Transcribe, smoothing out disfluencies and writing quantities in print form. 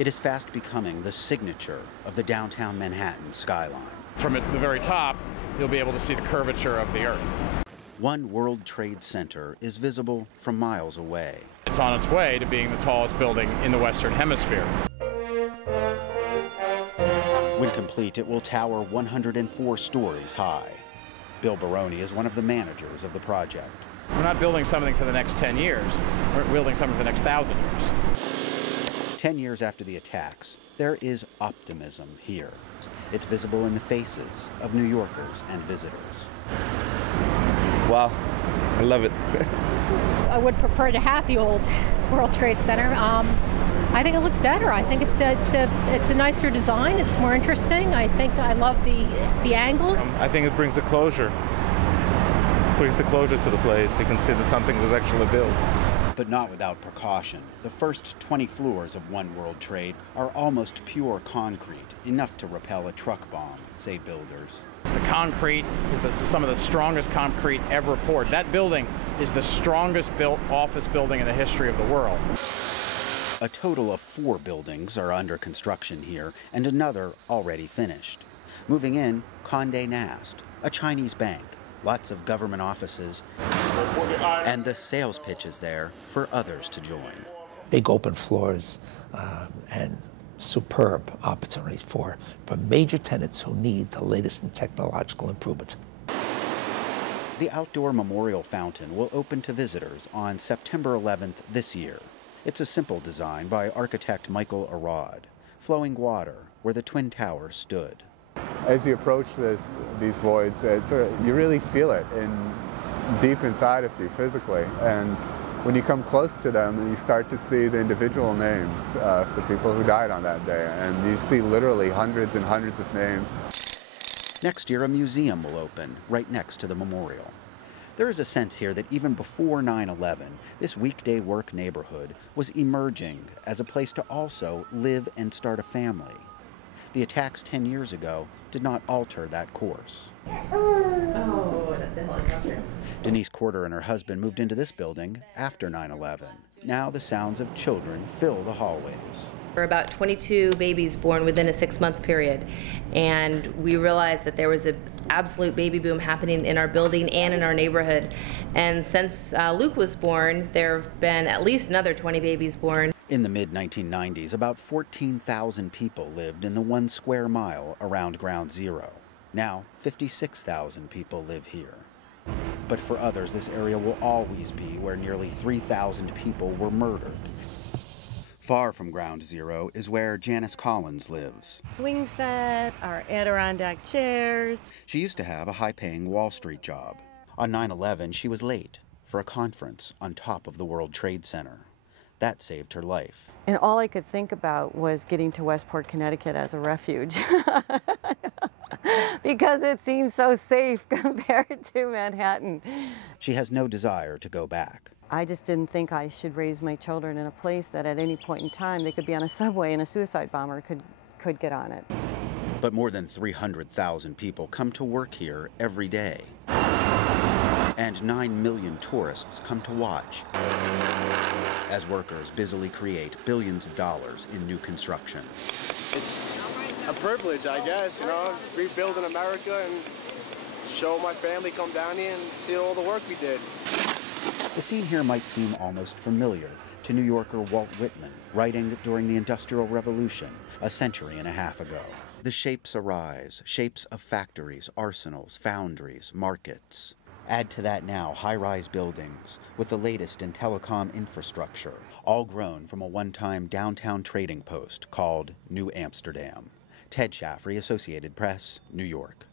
It is fast becoming the signature of the downtown Manhattan skyline. From the very top, you'll be able to see the curvature of the Earth. One World Trade Center is visible from miles away. It's on its way to being the tallest building in the Western Hemisphere. When complete, it will tower 104 stories high. Bill Baroni is one of the managers of the project. We're not building something for the next 10 years. We're building something for the next 1,000 years. 10 years after the attacks, there is optimism here. It's visible in the faces of New Yorkers and visitors. Wow, I love it. I would prefer to have the old World Trade Center. I think it looks better. I think it's a nicer design. It's more interesting. I think I love the angles. I think it brings a closure. Brings the closure to the place. You can see that something was actually built. But not without precaution. The first 20 floors of One World Trade are almost pure concrete, enough to repel a truck bomb, say builders. The concrete is some of the strongest concrete ever poured. That building is the strongest built office building in the history of the world. A total of 4 buildings are under construction here, and another already finished. Moving in, Condé Nast, a Chinese bank, lots of government offices, and the sales pitches there for others to join. Big open floors and superb opportunity for major tenants who need the latest in technological improvement. The outdoor memorial fountain will open to visitors on September 11th this year. It's a simple design by architect Michael Arad, flowing water where the Twin Towers stood. As you approach these voids, you really feel it deep inside of you physically. And when you come close to them, you start to see the individual names of the people who died on that day. And you see literally hundreds and hundreds of names. Next year, a museum will open right next to the memorial. There is a sense here that even before 9/11, this weekday work neighborhood was emerging as a place to also live and start a family. The attacks 10 years ago did not alter that course. Oh, that's a helicopter. Denise Corder and her husband moved into this building after 9/11. Now the sounds of children fill the hallways. There were about 22 babies born within a 6-month period, and we realized that there was an absolute baby boom happening in our building and in our neighborhood. And since Luke was born, there have been at least another 20 babies born. In the mid-1990s, about 14,000 people lived in the 1 square mile around Ground Zero. Now, 56,000 people live here. But for others, this area will always be where nearly 3,000 people were murdered. Far from Ground Zero is where Janice Collins lives. Swing set, our Adirondack chairs. She used to have a high-paying Wall Street job. On 9/11, she was late for a conference on top of the World Trade Center. That saved her life. And all I could think about was getting to Westport, Connecticut as a refuge. Because it seems so safe compared to Manhattan. She has no desire to go back. I just didn't think I should raise my children in a place that at any point in time they could be on a subway and a suicide bomber could get on it. But more than 300,000 people come to work here every day. And 9 million tourists come to watch as workers busily create billions of dollars in new construction. It's a privilege, I guess, rebuilding America and show my family come down here and see all the work we did. The scene here might seem almost familiar to New Yorker Walt Whitman, writing during the Industrial Revolution a century and a half ago. The shapes arise, shapes of factories, arsenals, foundries, markets. Add to that now high-rise buildings with the latest in telecom infrastructure, all grown from a one-time downtown trading post called New Amsterdam. Ted Shaffrey, Associated Press, New York.